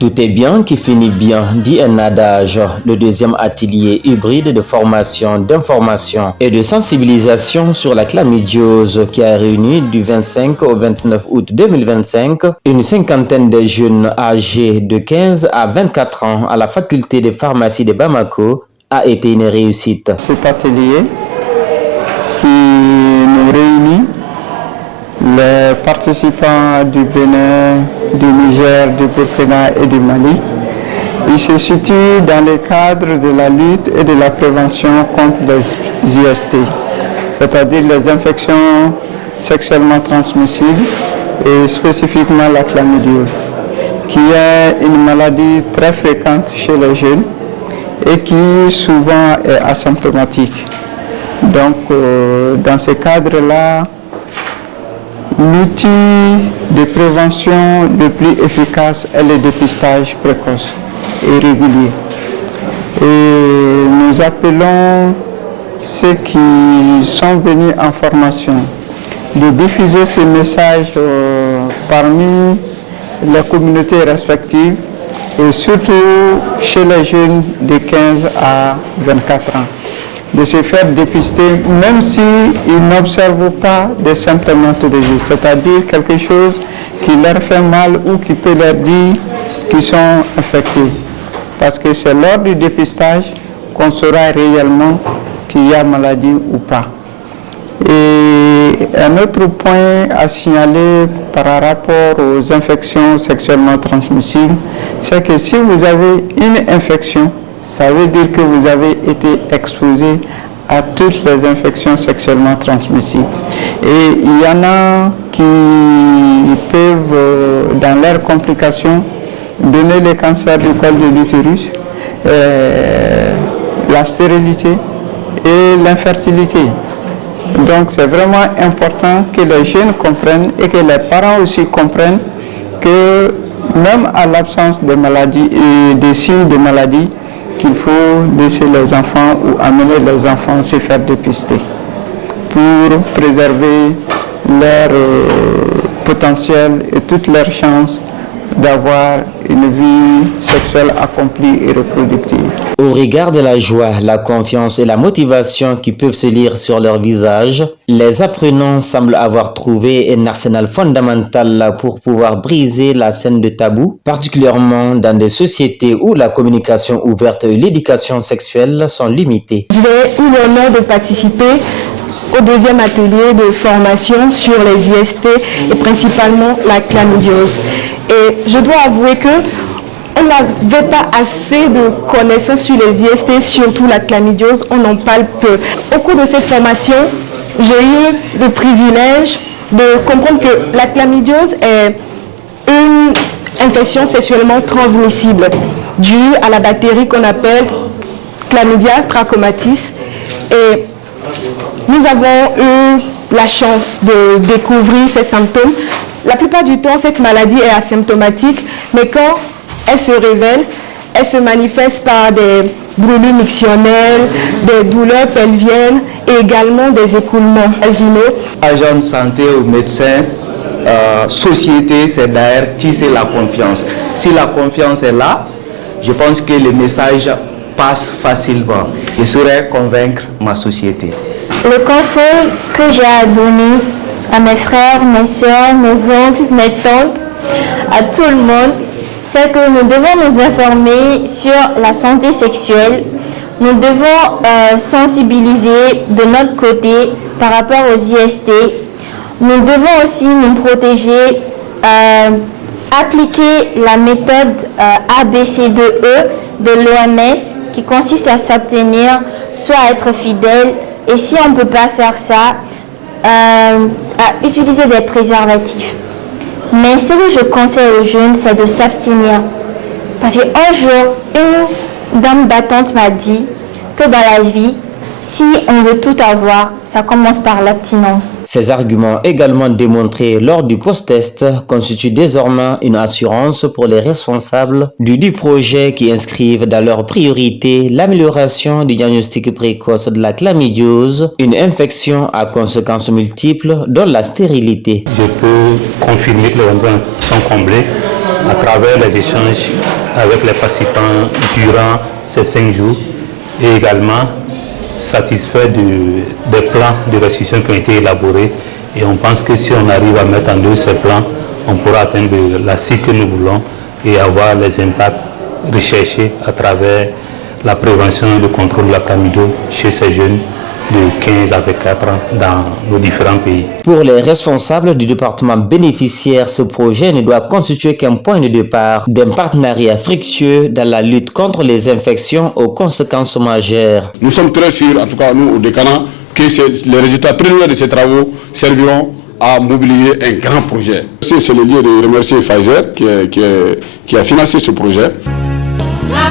Tout est bien qui finit bien, dit un adage. Le deuxième atelier hybride de formation, d'information et de sensibilisation sur la chlamydiose qui a réuni du 25 au 29 août 2025 une cinquantaine de jeunes âgés de 15 à 24 ans à la faculté de pharmacie de Bamako a été une réussite. Cet atelier qui nous réunit, les participants du Bénin, du Niger, du Burkina et du Mali, il se situe dans le cadre de la lutte et de la prévention contre les IST, c'est-à-dire les infections sexuellement transmissibles et spécifiquement la chlamydiose, qui est une maladie très fréquente chez les jeunes et qui souvent est asymptomatique. Donc, dans ce cadre-là, l'outil de prévention le plus efficace est le dépistage précoce et régulier. Et nous appelons ceux qui sont venus en formation de diffuser ce message parmi les communautés respectives et surtout chez les jeunes de 15 à 24 ans. De se faire dépister même s'ils n'observent pas des symptômes tous c'est-à-dire quelque chose qui leur fait mal ou qui peut leur dire qu'ils sont infectés. Parce que c'est lors du dépistage qu'on saura réellement qu'il y a maladie ou pas. Et un autre point à signaler par rapport aux infections sexuellement transmissibles, c'est que si vous avez une infection, ça veut dire que vous avez été exposé à toutes les infections sexuellement transmissibles. Et il y en a qui peuvent, dans leurs complications, donner le cancer du col de l'utérus, la stérilité et l'infertilité. Donc c'est vraiment important que les jeunes comprennent et que les parents aussi comprennent que même à l'absence de maladies et des signes de maladie, qu'il faut laisser les enfants ou amener les enfants se faire dépister pour préserver leur potentiel et toutes leurs chances d'avoir une vie sexuelle accomplie et reproductive. Au regard de la joie, la confiance et la motivation qui peuvent se lire sur leur visage, les apprenants semblent avoir trouvé un arsenal fondamental pour pouvoir briser la scène de tabou, particulièrement dans des sociétés où la communication ouverte et l'éducation sexuelle sont limitées. J'ai eu l'honneur de participer au deuxième atelier de formation sur les IST et principalement la chlamydiose. Et je dois avouer que on n'avait pas assez de connaissances sur les IST, surtout la chlamydiose, on en parle peu. Au cours de cette formation, j'ai eu le privilège de comprendre que la chlamydiose est une infection sexuellement transmissible due à la bactérie qu'on appelle Chlamydia trachomatis. Et nous avons eu la chance de découvrir ces symptômes. La plupart du temps, cette maladie est asymptomatique, mais quand elle se révèle, elle se manifeste par des brûlures mictionnelles, des douleurs pelviennes et également des écoulements vaginaux. Agent de santé ou médecin, société, c'est d'ailleurs tisser la confiance. Si la confiance est là, je pense que le message passe facilement. Je saurais convaincre ma société. Le conseil que j'ai à donner à mes frères, mes soeurs, mes oncles, mes tantes, à tout le monde, c'est que nous devons nous informer sur la santé sexuelle. Nous devons sensibiliser de notre côté par rapport aux IST. Nous devons aussi nous protéger, appliquer la méthode ABCDE de l'OMS qui consiste à s'abstenir, soit à être fidèle, et si on ne peut pas faire ça, à utiliser des préservatifs. Mais ce que je conseille aux jeunes, c'est de s'abstenir. Parce qu'un jour, une dame battante m'a dit que dans la vie, Si on veut tout avoir, ça commence par l'abstinence. Ces arguments également démontrés lors du post-test constituent désormais une assurance pour les responsables du projet qui inscrivent dans leur priorité l'amélioration du diagnostic précoce de la chlamydiose, une infection à conséquences multiples dont la stérilité. Je peux confirmer que les besoins sont comblés à travers les échanges avec les participants durant ces 5 jours et également satisfait des plans de restitution qui ont été élaborés, et on pense que si on arrive à mettre en œuvre ces plans, on pourra atteindre la cible que nous voulons et avoir les impacts recherchés à travers la prévention et le contrôle de la chlamydiose chez ces jeunes de 15 à 24 ans dans nos différents pays. Pour les responsables du département bénéficiaire, ce projet ne doit constituer qu'un point de départ d'un partenariat fructueux dans la lutte contre les infections aux conséquences majeures. Nous sommes très sûrs, en tout cas nous au décanat, que les résultats préliminaires de ces travaux serviront à mobiliser un grand projet. C'est le lieu de remercier Pfizer qui a financé ce projet. La